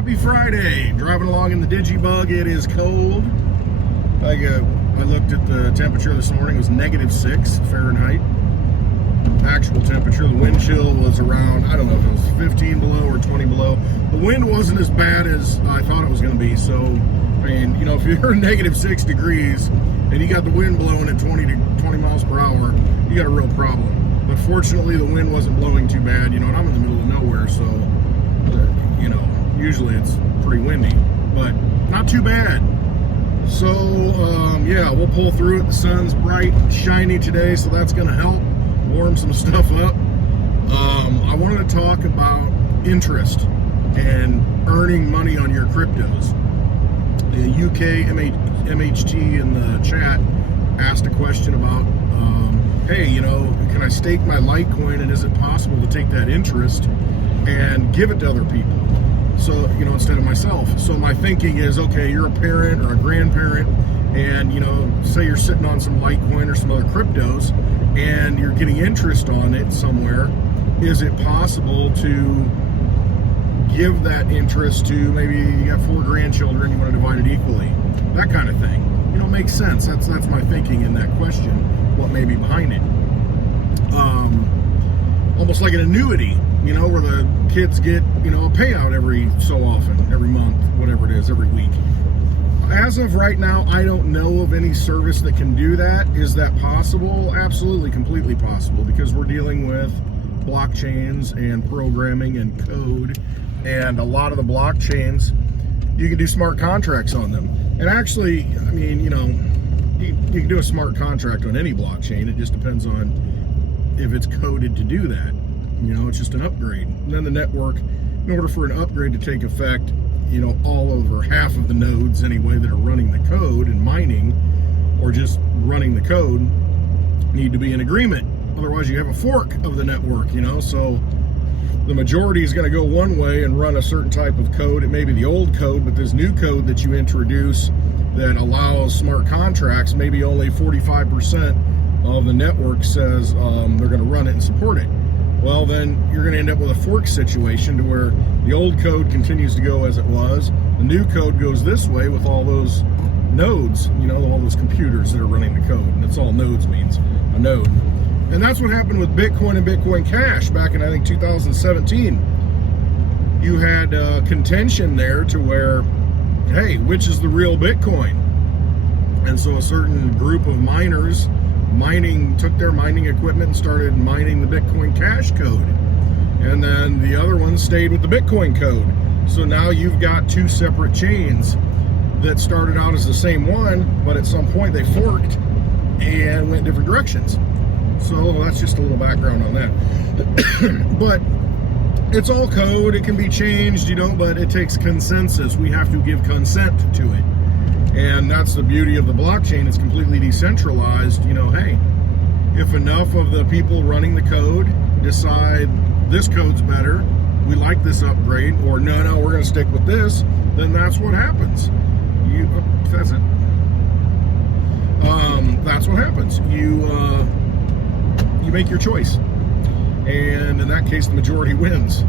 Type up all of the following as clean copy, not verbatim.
Happy Friday. Driving along in the Digibug. It is cold. I looked at the temperature this morning. It was -6 Fahrenheit. Actual temperature. The wind chill was around, I don't know if it was 15 below or 20 below. The wind wasn't as bad as I thought it was going to be. So, I mean, you know, if you're -6 degrees and you got the wind blowing at 20 miles per hour, you got a real problem. But fortunately, the wind wasn't blowing too bad. You know, and I'm in the middle of nowhere, so, you know, usually it's pretty windy, but not too bad. So, yeah, we'll pull through it. The sun's bright, shiny today, so that's going to help warm some stuff up. I wanted to talk about interest and earning money on your cryptos. The UK MHT in the chat asked a question about, hey, you know, can I stake my Litecoin, and is it possible to take that interest and give it to other people? So, you know, instead of myself. So my thinking is, okay, you're a parent or a grandparent, and, you know, say you're sitting on some Litecoin or some other cryptos, and you're getting interest on it somewhere. Is it possible to give that interest to, maybe you got 4 grandchildren, you want to divide it equally? That kind of thing. You know, makes sense. That's my thinking in that question, what may be behind it. Almost like an annuity, you know, where the kids get, you know, a payout every so often, every month, whatever it is, every week. As of right now, I don't know of any service that can do that. Is that possible? Absolutely, completely possible, because we're dealing with blockchains and programming and code, and a lot of the blockchains, you can do smart contracts on them. And actually, I mean, you know, you can do a smart contract on any blockchain. It just depends on if it's coded to do that. You know, it's just an upgrade. And then the network, in order for an upgrade to take effect, you know, all over half of the nodes anyway that are running the code and mining, or just running the code, need to be in agreement. Otherwise you have a fork of the network, you know. So the majority is going to go one way and run a certain type of code. It may be the old code, but this new code that you introduce that allows smart contracts, maybe only 45% of the network says they're going to run it and support it. Well, then you're going to end up with a fork situation to where the old code continues to go as it was. The new code goes this way with all those nodes, you know, all those computers that are running the code. And that's all nodes means, a node. And that's what happened with Bitcoin and Bitcoin Cash back in, I think, 2017. You had contention there to where, hey, which is the real Bitcoin? And so a certain group of miners took their mining equipment and started mining the Bitcoin Cash code. And then the other one stayed with the Bitcoin code. So now you've got 2 separate chains that started out as the same one, but at some point they forked and went different directions. So that's just a little background on that. But it's all code. It can be changed, you know, but it takes consensus. We have to give consent to it. And that's the beauty of the blockchain. It's completely decentralized. You know, hey, if enough of the people running the code decide this code's better, we like this upgrade, or no, we're going to stick with this, then that's what happens. That's it. That's what happens. You make your choice. And in that case, the majority wins.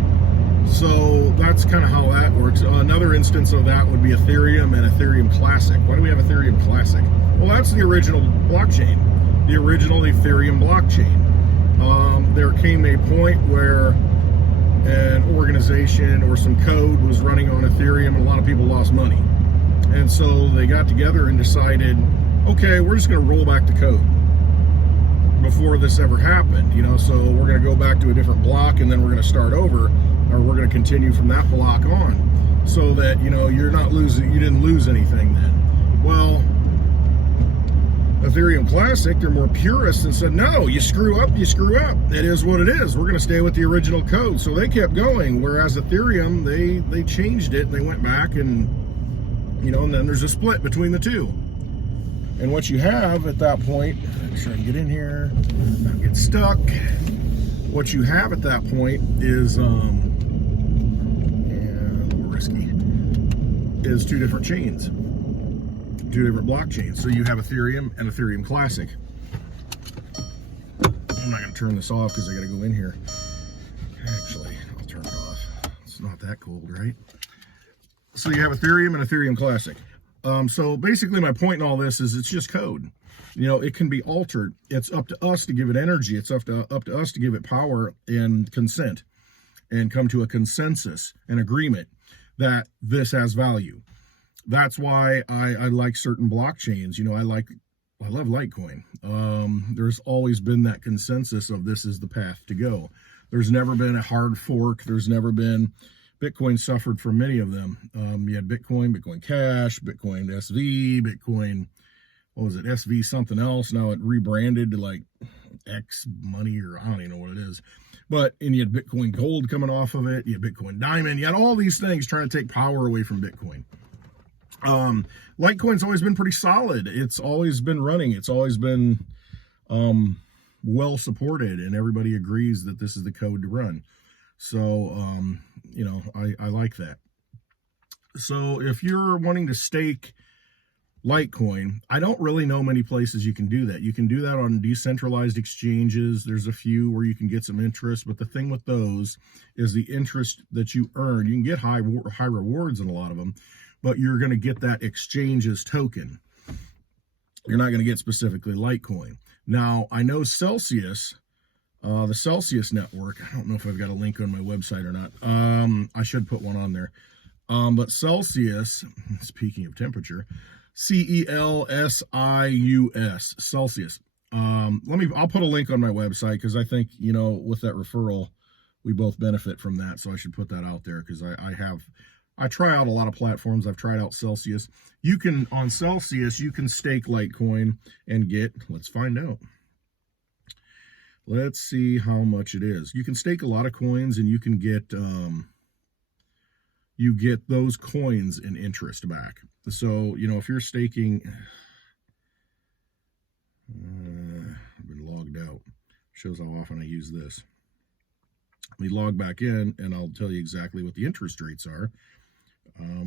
So that's kind of how that works. Another instance of that would be Ethereum and Ethereum Classic. Why do we have Ethereum Classic? Well, that's the original blockchain, the original Ethereum blockchain. There came a point where an organization or some code was running on Ethereum, and a lot of people lost money. And so they got together and decided, okay, we're just going to roll back the code before this ever happened, you know. So we're going to go back to a different block, and then we're going to start over, or we're going to continue from that block on, so that, you know, you didn't lose anything then. Well, Ethereum Classic, they're more purists and said, no, you screw up, you screw up. It is what it is. We're going to stay with the original code. So they kept going, whereas Ethereum, they changed it, and they went back, and, you know, and then there's a split between the two. And what you have at that point, make sure I can get in here, not get stuck. What you have at that point is, a little risky, is 2 different chains, 2 different blockchains. So you have Ethereum and Ethereum Classic. I'm not going to turn this off because I got to go in here. Actually, I'll turn it off. It's not that cold, right? So you have Ethereum and Ethereum Classic. So basically my point in all this is it's just code. You know, it can be altered. It's up to us to give it energy. It's up to us to give it power and consent and come to a consensus and agreement that this has value. That's why I like certain blockchains. You know, I love Litecoin. There's always been that consensus of this is the path to go. There's never been a hard fork. There's never been, Bitcoin suffered from many of them. You had Bitcoin, Bitcoin Cash, Bitcoin SV, Bitcoin, what was it, SV something else. Now it rebranded to like X money, or I don't even know what it is. But, and you had Bitcoin Gold coming off of it. You had Bitcoin Diamond. You had all these things trying to take power away from Bitcoin. Litecoin's always been pretty solid. It's always been running. It's always been well supported, and everybody agrees that this is the code to run. So, you know, I like that. So if you're wanting to stake Litecoin, I don't really know many places you can do that. You can do that on decentralized exchanges. There's a few where you can get some interest, but the thing with those is the interest that you earn. You can get high rewards in a lot of them, but you're going to get that exchange's token. You're not going to get specifically Litecoin. Now, I know Celsius, the Celsius network, I don't know if I've got a link on my website or not. I should put one on there. But Celsius, speaking of temperature, Celsius, Celsius. I'll put a link on my website because I think, you know, with that referral, we both benefit from that. So I should put that out there because I try out a lot of platforms. I've tried out Celsius. You can, on Celsius, you can stake Litecoin and get, let's find out. Let's see how much it is. You can stake a lot of coins and you can get, you get those coins in interest back. So, you know, if you're staking, I've been logged out. Shows how often I use this. Let me log back in and I'll tell you exactly what the interest rates are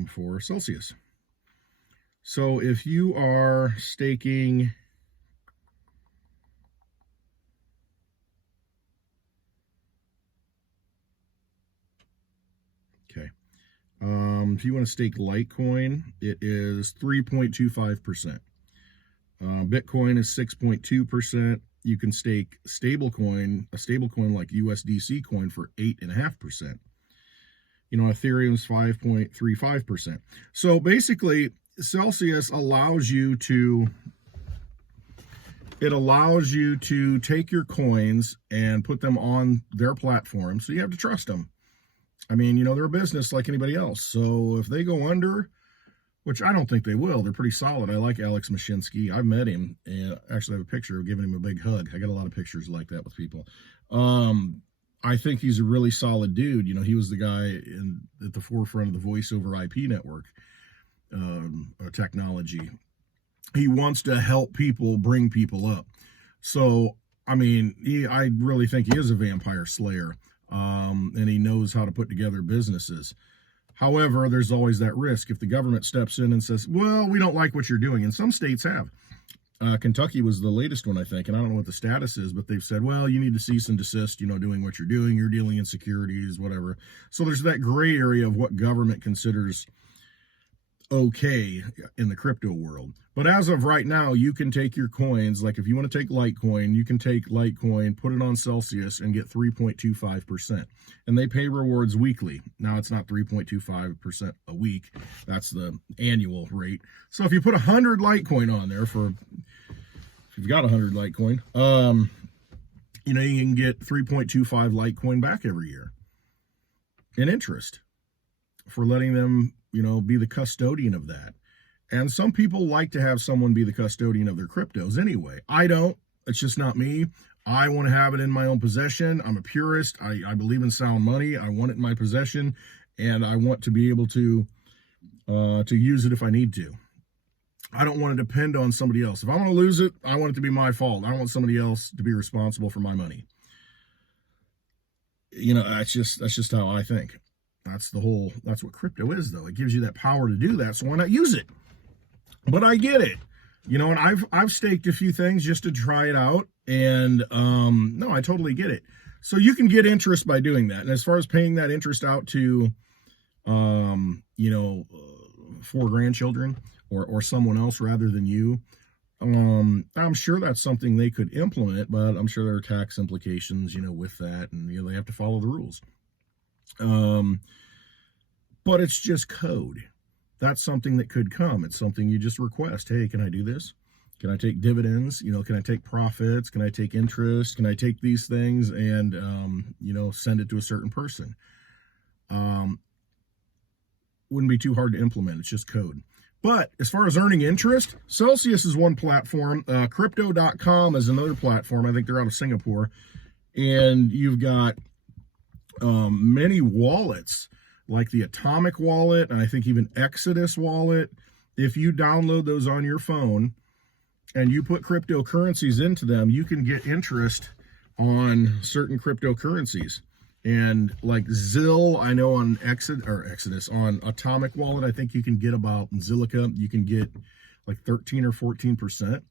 for Celsius. So if you are staking, okay. If you want to stake Litecoin, it is 3.25%. Bitcoin is 6.2%. You can stake a stablecoin like USDC coin for 8.5%. You know, Ethereum's 5.35%. So basically, Celsius allows you to take your coins and put them on their platform. So you have to trust them. I mean, you know, they're a business like anybody else. So if they go under, which I don't think they will, they're pretty solid. I like Alex Mashinsky. I've met him, and actually have a picture of giving him a big hug. I got a lot of pictures like that with people. I think he's a really solid dude. You know, he was the guy at the forefront of the voice over IP network technology. He wants to help people, bring people up. So, I mean, I really think he is a vampire slayer. And he knows how to put together businesses. However, there's always that risk. If the government steps in and says, well, we don't like what you're doing, and some states have. Kentucky was the latest one, I think, and I don't know what the status is, but they've said, well, you need to cease and desist, you know, doing what you're doing. You're dealing in securities, whatever. So there's that gray area of what government considers okay in the crypto world. But as of right now, you can take your coins, like if you want to take Litecoin, you can take Litecoin, put it on Celsius, and get 3.25%. And they pay rewards weekly. Now, it's not 3.25% a week. That's the annual rate. So if you put 100 Litecoin on there if you've got 100 Litecoin, you know, you can get 3.25 Litecoin back every year in interest for letting them, you know, be the custodian of that. And some people like to have someone be the custodian of their cryptos anyway. I don't. It's just not me. I want to have it in my own possession. I'm a purist. I believe in sound money. I want it in my possession, and I want to be able to use it if I need to. I don't want to depend on somebody else. If I want to lose it, I want it to be my fault. I don't want somebody else to be responsible for my money. You know, that's just how I think. That's what crypto is, though. It gives you that power to do that, so why not use it? But I get it, you know, and I've staked a few things just to try it out, and no, I totally get it. So you can get interest by doing that. And as far as paying that interest out to you know, 4 grandchildren or someone else rather than you. I'm sure that's something they could implement, but I'm sure there are tax implications, you know, with that, and you know they have to follow the rules. But it's just code. That's something that could come. It's something you just request. Hey, can I do this? Can I take dividends? You know, can I take profits? Can I take interest? Can I take these things and, you know, send it to a certain person? Wouldn't be too hard to implement. It's just code. But as far as earning interest, Celsius is one platform. Crypto.com is another platform. I think they're out of Singapore. And you've got many wallets, like the Atomic wallet, and I think even Exodus wallet. If you download those on your phone and you put cryptocurrencies into them, you can get interest on certain cryptocurrencies. And like Zill, I know on Exodus, on Atomic wallet, I think you can get about, Zilliqa, you can get like 13 or 14%.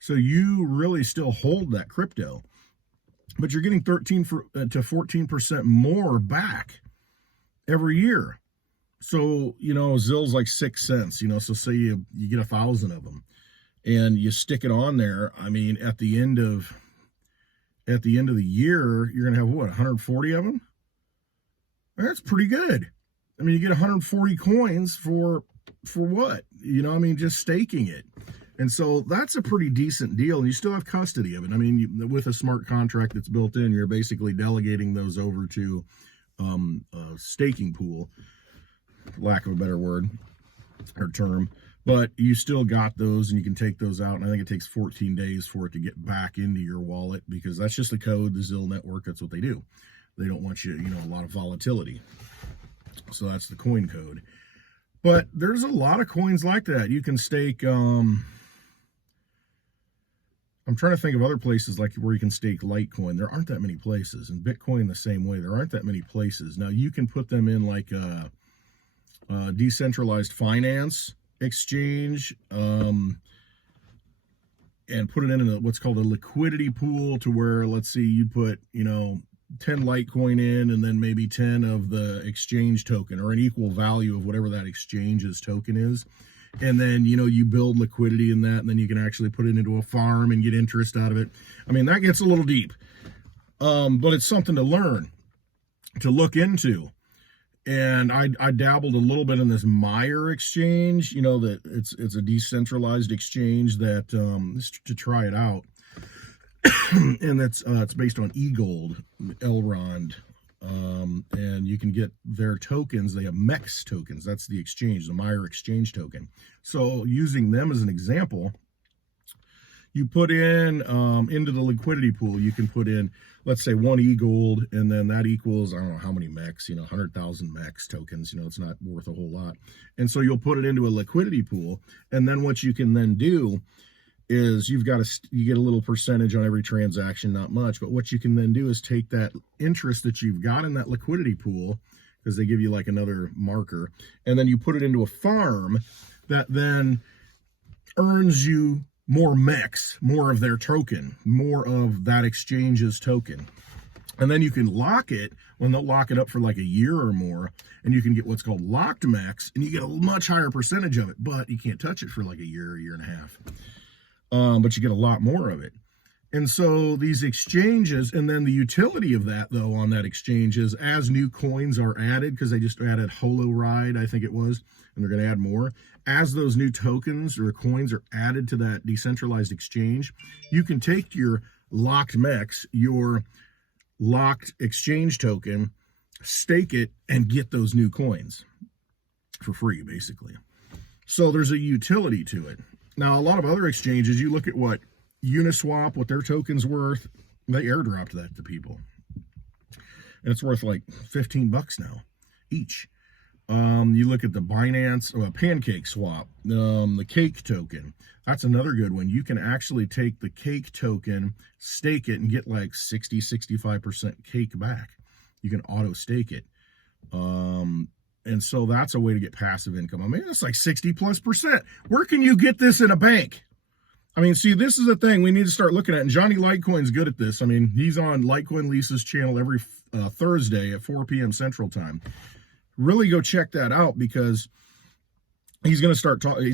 So you really still hold that crypto, but you're getting 13 to 14% more back every year. So, you know, Zill's like 6 cents, you know, so say you get 1,000 of them and you stick it on there. I mean, at the end of the year, you're going to have what, 140 of them? That's pretty good. I mean, you get 140 coins for what? You know, I mean, just staking it. And so that's a pretty decent deal. And you still have custody of it. I mean, with a smart contract that's built in, you're basically delegating those over to a staking pool, lack of a better word or term, but you still got those and you can take those out. And I think it takes 14 days for it to get back into your wallet, because that's just the code, the Zill network. That's what they do. They don't want you, you know, a lot of volatility. So that's the coin code. But there's a lot of coins like that. You can stake, I'm trying to think of other places like where you can stake Litecoin. There aren't that many places. And Bitcoin the same way. There aren't that many places. Now you can put them in like a decentralized finance exchange, and put it in what's called a liquidity pool, to where, let's see, you put, you know, 10 Litecoin in and then maybe 10 of the exchange token, or an equal value of whatever that exchange's token is. And then, you know, you build liquidity in that, and then you can actually put it into a farm and get interest out of it. I mean, that gets a little deep, but it's something to learn, to look into. And I dabbled a little bit in this Meyer exchange, you know, that it's a decentralized exchange that, to try it out. And it's based on eGold, Elrond. And you can get their tokens. They have MEX tokens. That's the exchange, the Meyer exchange token. So using them as an example, you put in into the liquidity pool, you can put in, let's say, 1 eGold, and then that equals, I don't know how many MEX, you know, 100,000 MEX tokens. You know, it's not worth a whole lot. And so you'll put it into a liquidity pool, and then what you can then do is you get a little percentage on every transaction, not much, but what you can then do is take that interest that you've got in that liquidity pool, because they give you like another marker, and then you put it into a farm that then earns you more MEX, more of their token, more of that exchange's token. And then you can lock it, when they'll lock it up for like a year or more, and you can get what's called locked MEX, and you get a much higher percentage of it, but you can't touch it for like a year and a half. But you get a lot more of it. And so these exchanges, and then the utility of that, though, on that exchange is, as new coins are added, because they just added HoloRide, I think it was, and they're going to add more. As those new tokens or coins are added to that decentralized exchange, you can take your locked MEX, your locked exchange token, stake it, and get those new coins for free, basically. So there's a utility to it. Now, a lot of other exchanges, you look at what Uniswap, what their token's worth, they airdropped that to people. And it's worth like $15 now each. You look at the Binance Pancake Swap, the Cake token. That's another good one. You can actually take the Cake token, stake it, and get like 60-65% Cake back. You can auto stake it. And so that's a way to get passive income. I mean, it's like 60+%. Where can you get this in a bank? I mean, see, this is the thing we need to start looking at. And Johnny Litecoin's good at this. I mean, he's on Litecoin Lisa's channel every Thursday at 4 p.m. Central Time. really go check that out, because he's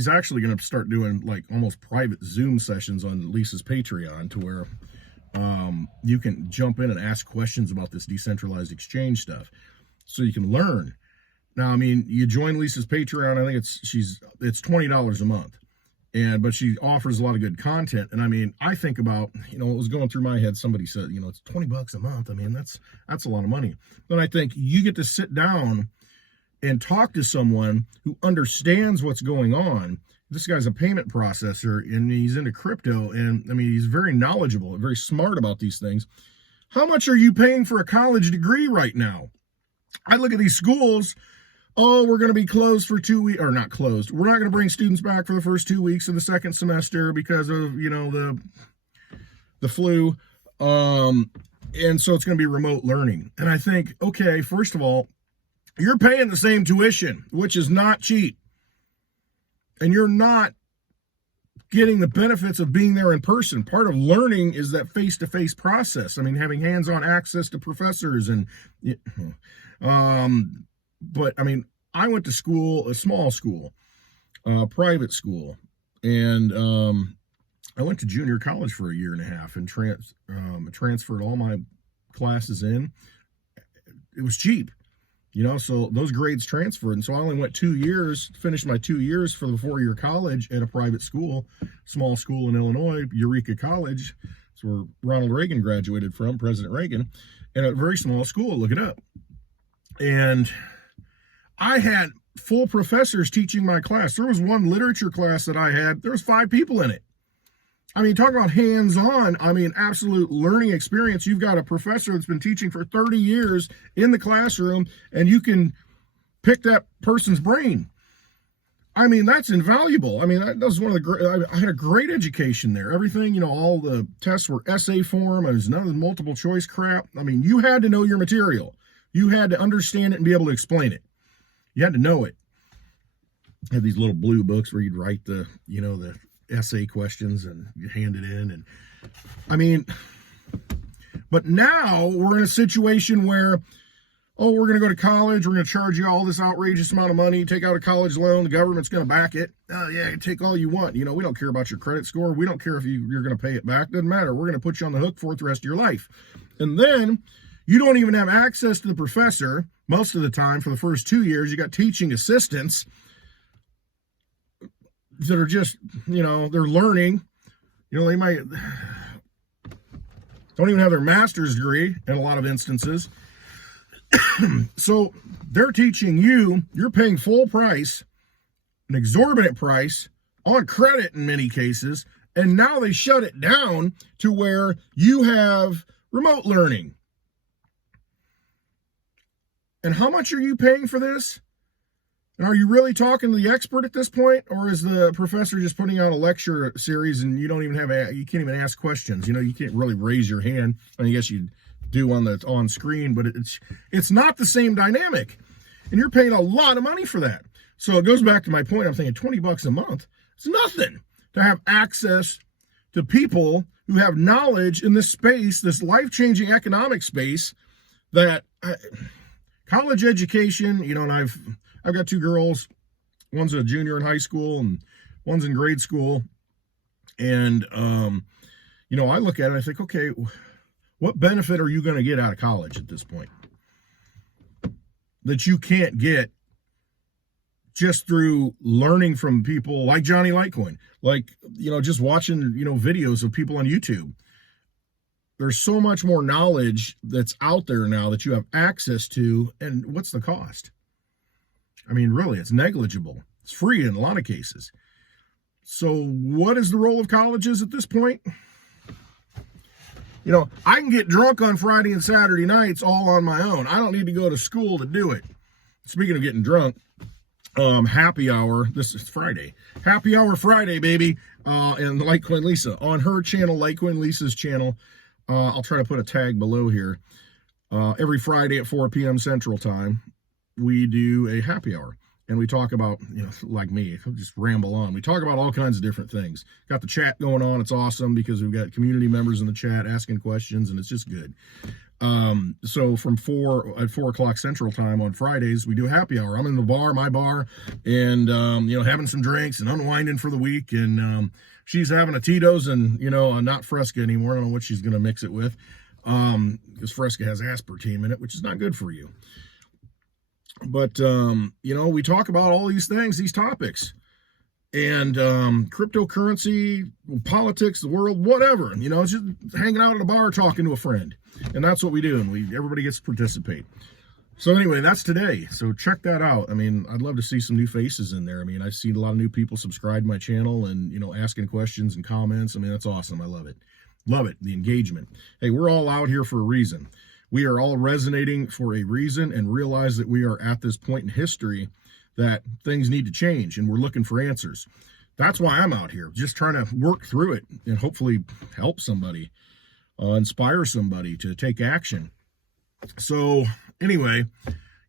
actually going to start doing like almost private Zoom sessions on Lisa's Patreon, to where you can jump in and ask questions about this decentralized exchange stuff, so you can learn. Now, I mean, you join Lisa's Patreon, I think it's $20 a month, but she offers a lot of good content. And I mean, I think about, what was going through my head. Somebody said, it's $20 a month. I mean, that's a lot of money. But I think you get to sit down and talk to someone who understands what's going on. This guy's a payment processor, and he's into crypto, and I mean, he's very knowledgeable and very smart about these things. How much are you paying for a college degree right now? I look at these schools. Oh, we're going to be closed for 2 weeks, or not closed. We're not going to bring students back for the first 2 weeks of the second semester because of, the flu. And so it's going to be remote learning. And I think, okay, first of all, you're paying the same tuition, which is not cheap. And you're not getting the benefits of being there in person. Part of learning is that face-to-face process. I mean, having hands-on access to professors and, but I mean, I went to school, a small school, private school, and I went to junior college for a year and a half and transferred all my classes in. It was cheap, so those grades transferred. And so I only went 2 years, finished my 2 years for the 4-year college at a private school, small school in Illinois, Eureka College. It's where Ronald Reagan graduated from, President Reagan, and a very small school, look it up. And I had full professors teaching my class. There was one literature class that I had. There was 5 people in it. I mean, talk about hands-on. I mean, absolute learning experience. You've got a professor that's been teaching for 30 years in the classroom, and you can pick that person's brain. I mean, that's invaluable. I mean, that was one of the great, I had a great education there. Everything, all the tests were essay form. There's none of the multiple choice crap. I mean, you had to know your material. You had to understand it and be able to explain it. You had to know it. I had these little blue books where you'd write the essay questions and you hand it in. And I mean, but now we're in a situation where, we're going to go to college. We're going to charge you all this outrageous amount of money. Take out a college loan. The government's going to back it. Yeah, take all you want. We don't care about your credit score. We don't care if you're going to pay it back. Doesn't matter. We're going to put you on the hook for it the rest of your life. And then you don't even have access to the professor most of the time. For the first 2 years, you got teaching assistants that are just, they're learning. They might don't even have their master's degree in a lot of instances. So they're teaching you, you're paying full price, an exorbitant price, on credit in many cases, and now they shut it down to where you have remote learning. And how much are you paying for this? And are you really talking to the expert at this point? Or is the professor just putting out a lecture series and you can't even ask questions? You can't really raise your hand. I guess you do on screen, but it's not the same dynamic. And you're paying a lot of money for that. So it goes back to my point. I'm thinking $20 a month. It's nothing to have access to people who have knowledge in this space, this life-changing economic space that college education, and I've got 2 girls. One's a junior in high school and one's in grade school. And, I look at it and I think, okay, what benefit are you going to get out of college at this point that you can't get just through learning from people like Johnny Litecoin, just watching, videos of people on YouTube? There's so much more knowledge that's out there now that you have access to. And what's the cost? I mean, really, it's negligible. It's free in a lot of cases. So what is the role of colleges at this point? I can get drunk on Friday and Saturday nights all on my own. I don't need to go to school to do it. Speaking of getting drunk, happy hour. This is Friday. Happy hour Friday, baby. And Litecoin Lisa on her channel, Litecoin Lisa's channel. I'll try to put a tag below here. Every Friday at 4 p.m. Central Time, we do a happy hour. and we talk about, like me, I'll just ramble on. We talk about all kinds of different things. Got the chat going on. It's awesome because we've got community members in the chat asking questions, and it's just good. So from 4 o'clock Central Time on Fridays, we do happy hour. I'm in the bar, my bar, and, having some drinks and unwinding for the week. And, she's having a Tito's and, not Fresca anymore. I don't know what she's going to mix it with. Because Fresca has aspartame in it, which is not good for you. But, we talk about all these things, these topics, and cryptocurrency, politics, the world, whatever. It's just hanging out at a bar talking to a friend. And that's what we do, and everybody gets to participate. So anyway, that's today. So check that out. I mean, I'd love to see some new faces in there. I mean, I've seen a lot of new people subscribe to my channel and, asking questions and comments. I mean, that's awesome. I love it. Love it, the engagement. Hey, we're all out here for a reason. We are all resonating for a reason and realize that we are at this point in history that things need to change and we're looking for answers. That's why I'm out here, just trying to work through it and hopefully help somebody, inspire somebody to take action. So anyway,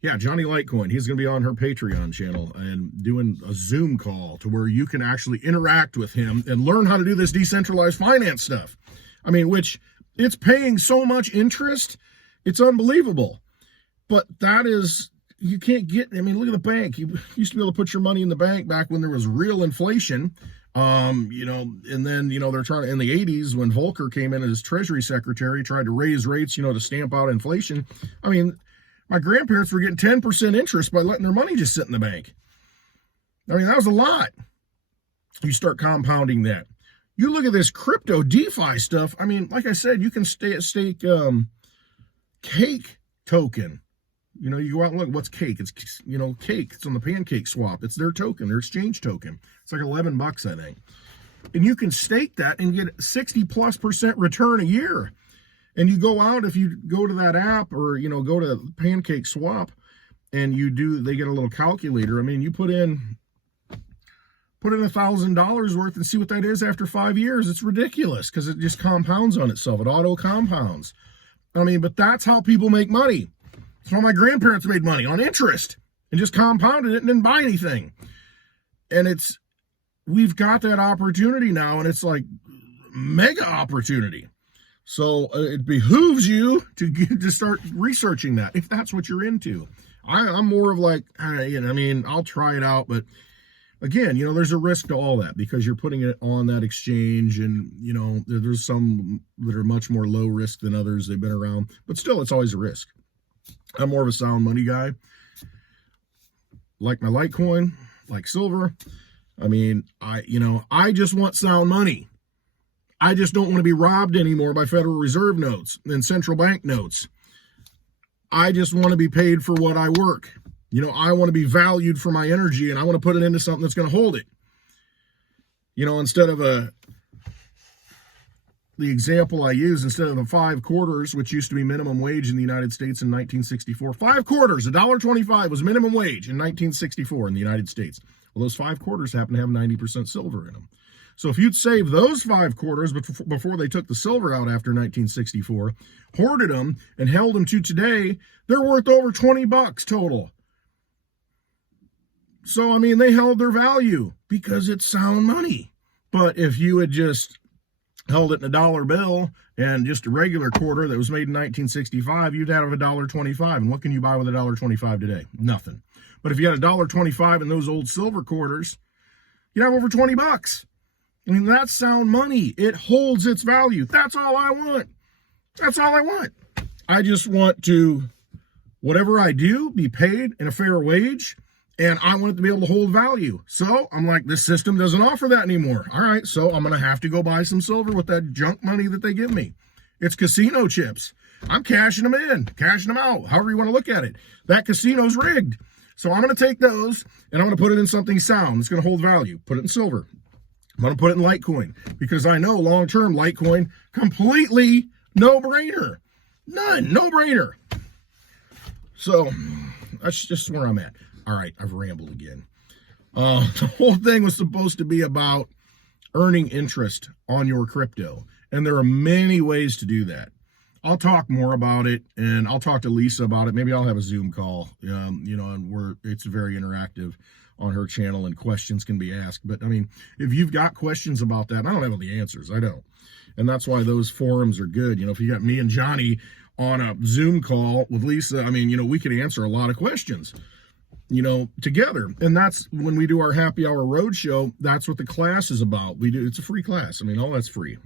yeah, Johnny Litecoin, he's going to be on her Patreon channel and doing a Zoom call to where you can actually interact with him and learn how to do this decentralized finance stuff. I mean, which it's paying so much interest, it's unbelievable. But that is, you can't get, I mean, look at the bank. You used to be able to put your money in the bank back when there was real inflation. And then, they're trying to, in the 80s, when Volcker came in as Treasury Secretary, tried to raise rates, to stamp out inflation. I mean, my grandparents were getting 10% interest by letting their money just sit in the bank. I mean, that was a lot. You start compounding that. You look at this crypto DeFi stuff. I mean, like I said, you can stake cake token. You go out and look, what's cake? It's, cake. It's on the pancake swap. It's their token, their exchange token. It's like $11, I think. And you can stake that and get 60+% return a year. And you go out, if you go to that app or, go to Pancake Swap and they get a little calculator. I mean, you put in $1,000 worth and see what that is after 5 years. It's ridiculous because it just compounds on itself. It auto compounds. I mean, but that's how people make money. That's how my grandparents made money, on interest, and just compounded it and didn't buy anything. And we've got that opportunity now, and it's like mega opportunity. So it behooves you to start researching that if that's what you're into. I'm more of like, I'll try it out, but again, there's a risk to all that because you're putting it on that exchange, and there's some that are much more low risk than others. They've been around, but still, it's always a risk. I'm more of a sound money guy. Like my Litecoin, like silver. I mean, I just want sound money. I just don't want to be robbed anymore by Federal Reserve notes and central bank notes. I just want to be paid for what I work. I want to be valued for my energy, and I want to put it into something that's going to hold it. Instead of the example I use, instead of the 5 quarters, which used to be minimum wage in the United States in 1964, 5 quarters, $1.25 was minimum wage in 1964 in the United States. Well, those 5 quarters happen to have 90% silver in them. So if you'd save those 5 quarters before they took the silver out after 1964, hoarded them and held them to today, they're worth over $20 total. So, I mean, they held their value because it's sound money. But if you had just held it in a dollar bill and just a regular quarter that was made in 1965, you'd have $1.25. And what can you buy with $1.25 today? Nothing. But if you had $1.25 in those old silver quarters, you'd have over $20. I mean, that's sound money. It holds its value. That's all I want. That's all I want. I just want to, whatever I do, be paid in a fair wage. And I want it to be able to hold value. So I'm like, this system doesn't offer that anymore. All right, so I'm going to have to go buy some silver with that junk money that they give me. It's casino chips. I'm cashing them in, cashing them out, however you want to look at it. That casino's rigged. So I'm going to take those and I'm going to put it in something sound. It's going to hold value. Put it in silver. I'm going to put it in Litecoin because I know long-term Litecoin, completely no-brainer. None, no-brainer. So that's just where I'm at. All right, I've rambled again. The whole thing was supposed to be about earning interest on your crypto. And there are many ways to do that. I'll talk more about it, and I'll talk to Lisa about it. Maybe I'll have a Zoom call, and it's very interactive on her channel, and questions can be asked. But I mean, if you've got questions about that, I don't have all the answers. I don't. And that's why those forums are good. If you got me and Johnny on a Zoom call with Lisa, I mean, we can answer a lot of questions, together. And that's when we do our happy hour roadshow. That's what the class is about. It's a free class. I mean, all that's free.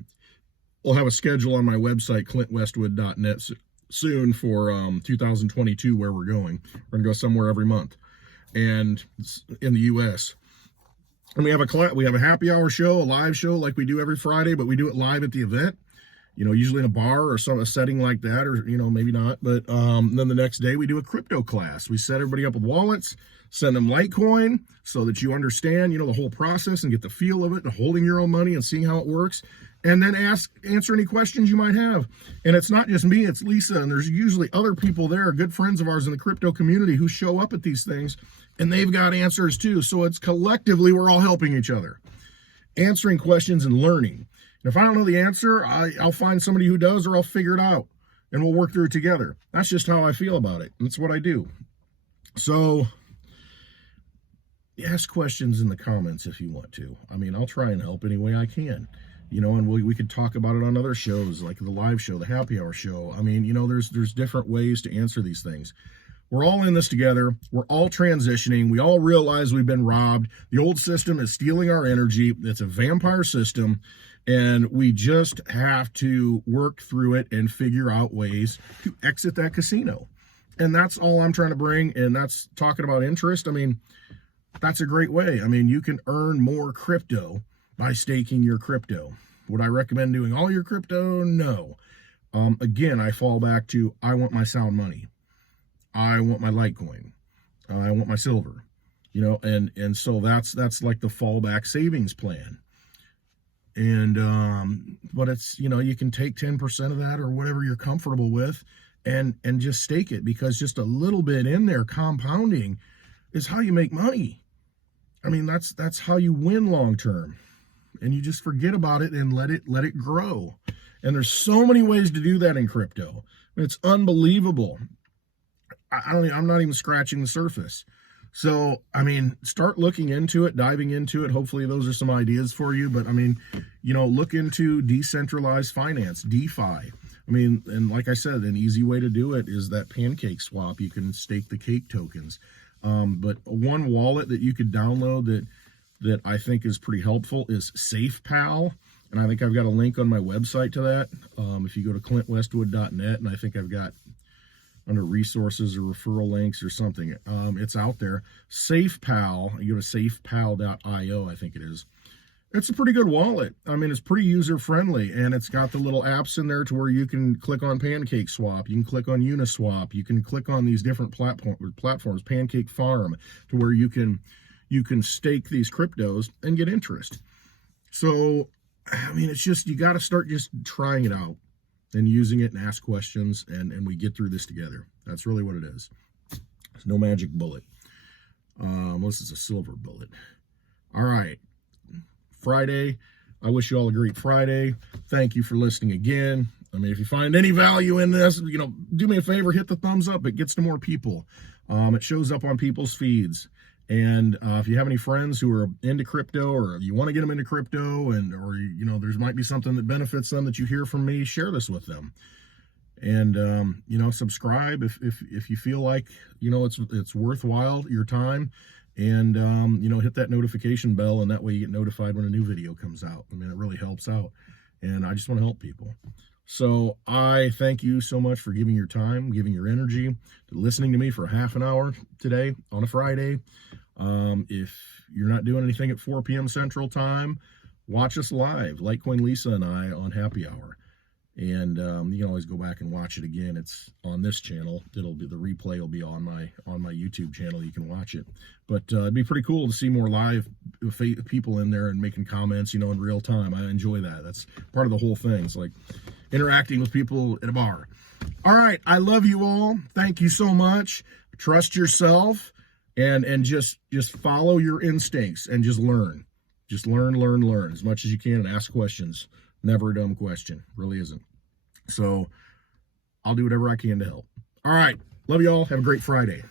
We'll have a schedule on my website, clintwestwood.net, soon for 2022, where we're going. We're going to go somewhere every month, and in the U.S. And we have a happy hour show, a live show like we do every Friday, but we do it live at the event, usually in a bar or a setting like that, or, maybe not. But then the next day we do a crypto class. We set everybody up with wallets, send them Litecoin so that you understand, the whole process and get the feel of it, and holding your own money and seeing how it works. And then answer any questions you might have. And it's not just me, it's Lisa, and there's usually other people there, good friends of ours in the crypto community, who show up at these things, and they've got answers too. So it's collectively, we're all helping each other, answering questions and learning. And if I don't know the answer, I'll find somebody who does, or I'll figure it out, and we'll work through it together. That's just how I feel about it. That's what I do. So ask questions in the comments if you want to. I mean, I'll try and help any way I can. And we could talk about it on other shows, like the live show, the happy hour show. I mean, there's different ways to answer these things. We're all in this together. We're all transitioning. We all realize we've been robbed. The old system is stealing our energy. It's a vampire system, and we just have to work through it and figure out ways to exit that casino. And that's all I'm trying to bring, and that's talking about interest. I mean, that's a great way. I mean, you can earn more crypto by staking your crypto. Would I recommend doing all your crypto? No. Again, I fall back to, I want my sound money. I want my Litecoin. I want my silver. And so that's like the fallback savings plan. And but it's, you can take 10% of that or whatever you're comfortable with, and just stake it, because just a little bit in there compounding is how you make money. I mean, that's how you win long term. And you just forget about it and let it grow. And there's so many ways to do that in crypto. It's unbelievable. I'm not even scratching the surface. So, I mean, start looking into it, diving into it. Hopefully those are some ideas for you. But I mean, look into decentralized finance, DeFi. I mean, and like I said, an easy way to do it is that pancake swap. You can stake the cake tokens. But one wallet that you could download that I think is pretty helpful is SafePal. And I think I've got a link on my website to that. If you go to clintwestwood.net, and I think I've got under resources or referral links or something, it's out there. SafePal, you go to safepal.io, I think it is. It's a pretty good wallet. I mean, it's pretty user-friendly, and it's got the little apps in there to where you can click on Pancake Swap, you can click on Uniswap, you can click on these different platforms, Pancake Farm, to where you can stake these cryptos and get interest. So, I mean, it's just, you got to start just trying it out and using it and ask questions, and we get through this together. That's really what it is. There's no magic bullet. This is a silver bullet. All right. Friday. I wish you all a great Friday. Thank you for listening again. I mean, if you find any value in this, do me a favor, hit the thumbs up. It gets to more people. It shows up on people's feeds. And if you have any friends who are into crypto, or you want to get them into crypto, or there might be something that benefits them that you hear from me, share this with them. And subscribe if you feel like it's worthwhile your time, and hit that notification bell, and that way you get notified when a new video comes out. I mean, it really helps out, and I just want to help people. So I thank you so much for giving your time, giving your energy, listening to me for half an hour today on a Friday. If you're not doing anything at 4 p.m. Central Time, watch us live, Litecoin Lisa and I, on Happy Hour. And you can always go back and watch it again. It's on this channel. The replay will be on my YouTube channel. You can watch it. But it'd be pretty cool to see more live people in there and making comments, in real time. I enjoy that. That's part of the whole thing. It's like interacting with people at a bar. All right, I love you all. Thank you so much. Trust yourself, and just follow your instincts, and just learn. Just learn as much as you can, and ask questions. Never a dumb question. Really isn't. So I'll do whatever I can to help. All right. Love you all. Have a great Friday.